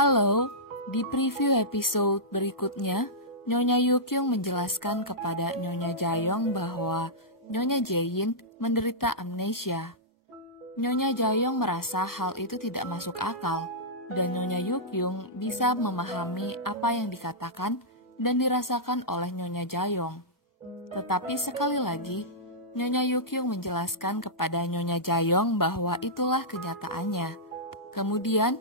Halo, di preview episode berikutnya, Nyonya Yukyung menjelaskan kepada Nyonya Jayong bahwa Nyonya Jaein menderita amnesia. Nyonya Jayong merasa hal itu tidak masuk akal, dan Nyonya Yukyung bisa memahami apa yang dikatakan dan dirasakan oleh Nyonya Jayong. Tetapi sekali lagi, Nyonya Yukyung menjelaskan kepada Nyonya Jayong bahwa itulah kenyataannya. Kemudian,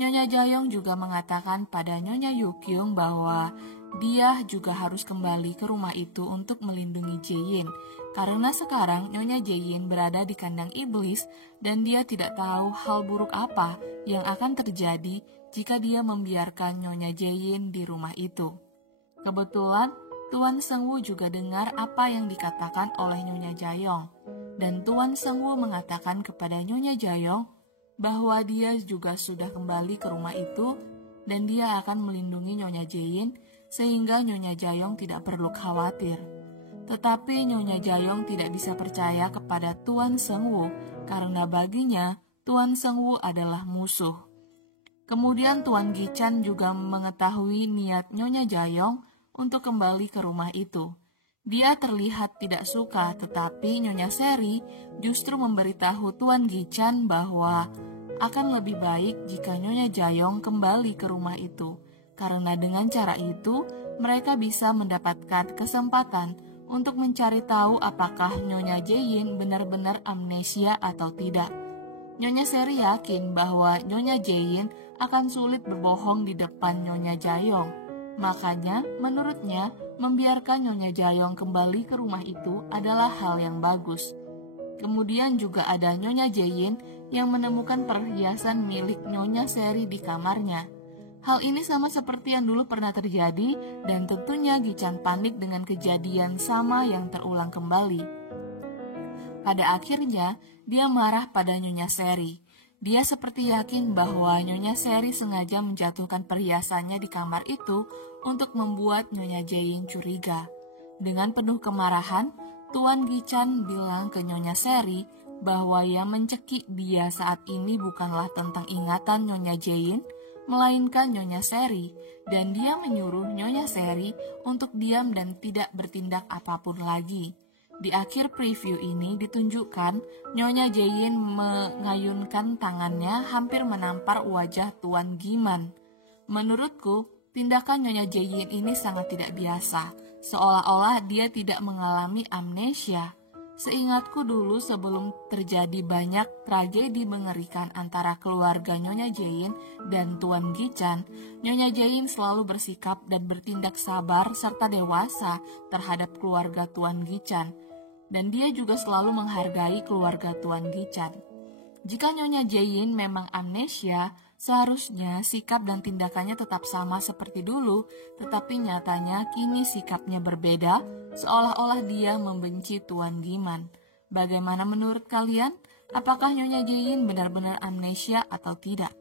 Nyonya Jayong juga mengatakan pada Nyonya Yukyung bahwa dia juga harus kembali ke rumah itu untuk melindungi Jaein, karena sekarang Nyonya Jaein berada di kandang iblis dan dia tidak tahu hal buruk apa yang akan terjadi jika dia membiarkan Nyonya Jaein di rumah itu. Kebetulan, Tuan Seungwoo juga dengar apa yang dikatakan oleh Nyonya Jayong, dan Tuan Seungwoo mengatakan kepada Nyonya Jayong bahwa dia juga sudah kembali ke rumah itu dan dia akan melindungi Nyonya Jaein sehingga Nyonya Jayong tidak perlu khawatir. Tetapi Nyonya Jayong tidak bisa percaya kepada Tuan Seungwoo karena baginya Tuan Seungwoo adalah musuh. Kemudian Tuan Gichan juga mengetahui niat Nyonya Jayong untuk kembali ke rumah itu. Dia terlihat tidak suka, tetapi Nyonya Seri justru memberitahu Tuan Gichan bahwa akan lebih baik jika Nyonya Jayong kembali ke rumah itu, karena dengan cara itu mereka bisa mendapatkan kesempatan untuk mencari tahu apakah Nyonya Jaein benar-benar amnesia atau tidak. Nyonya Seri yakin bahwa Nyonya Jaein akan sulit berbohong di depan Nyonya Jayong. Makanya, menurutnya, membiarkan Nyonya Jayong kembali ke rumah itu adalah hal yang bagus. Kemudian juga ada Nyonya Jaein yang menemukan perhiasan milik Nyonya Seri di kamarnya. Hal ini sama seperti yang dulu pernah terjadi dan tentunya Gichan panik dengan kejadian sama yang terulang kembali. Pada akhirnya, dia marah pada Nyonya Seri. Dia seperti yakin bahwa Nyonya Seri sengaja menjatuhkan perhiasannya di kamar itu untuk membuat Nyonya Jaein curiga. Dengan penuh kemarahan, Tuan Gichan bilang ke Nyonya Seri bahwa yang mencekik dia saat ini bukanlah tentang ingatan Nyonya Jaein, melainkan Nyonya Seri, dan dia menyuruh Nyonya Seri untuk diam dan tidak bertindak apapun lagi. Di akhir preview ini ditunjukkan Nyonya Jaein mengayunkan tangannya hampir menampar wajah Tuan Giman. Menurutku, tindakan Nyonya Jaein ini sangat tidak biasa, seolah-olah dia tidak mengalami amnesia. Seingatku dulu sebelum terjadi banyak tragedi mengerikan antara keluarga Nyonya Jaein dan Tuan Gichan, Nyonya Jaein selalu bersikap dan bertindak sabar serta dewasa terhadap keluarga Tuan Gichan. Dan dia juga selalu menghargai keluarga Tuan Gichan. Jika Nyonya Jaein memang amnesia, seharusnya sikap dan tindakannya tetap sama seperti dulu, tetapi nyatanya kini sikapnya berbeda, seolah-olah dia membenci Tuan Giman. Bagaimana menurut kalian? Apakah Nyonya Jaein benar-benar amnesia atau tidak?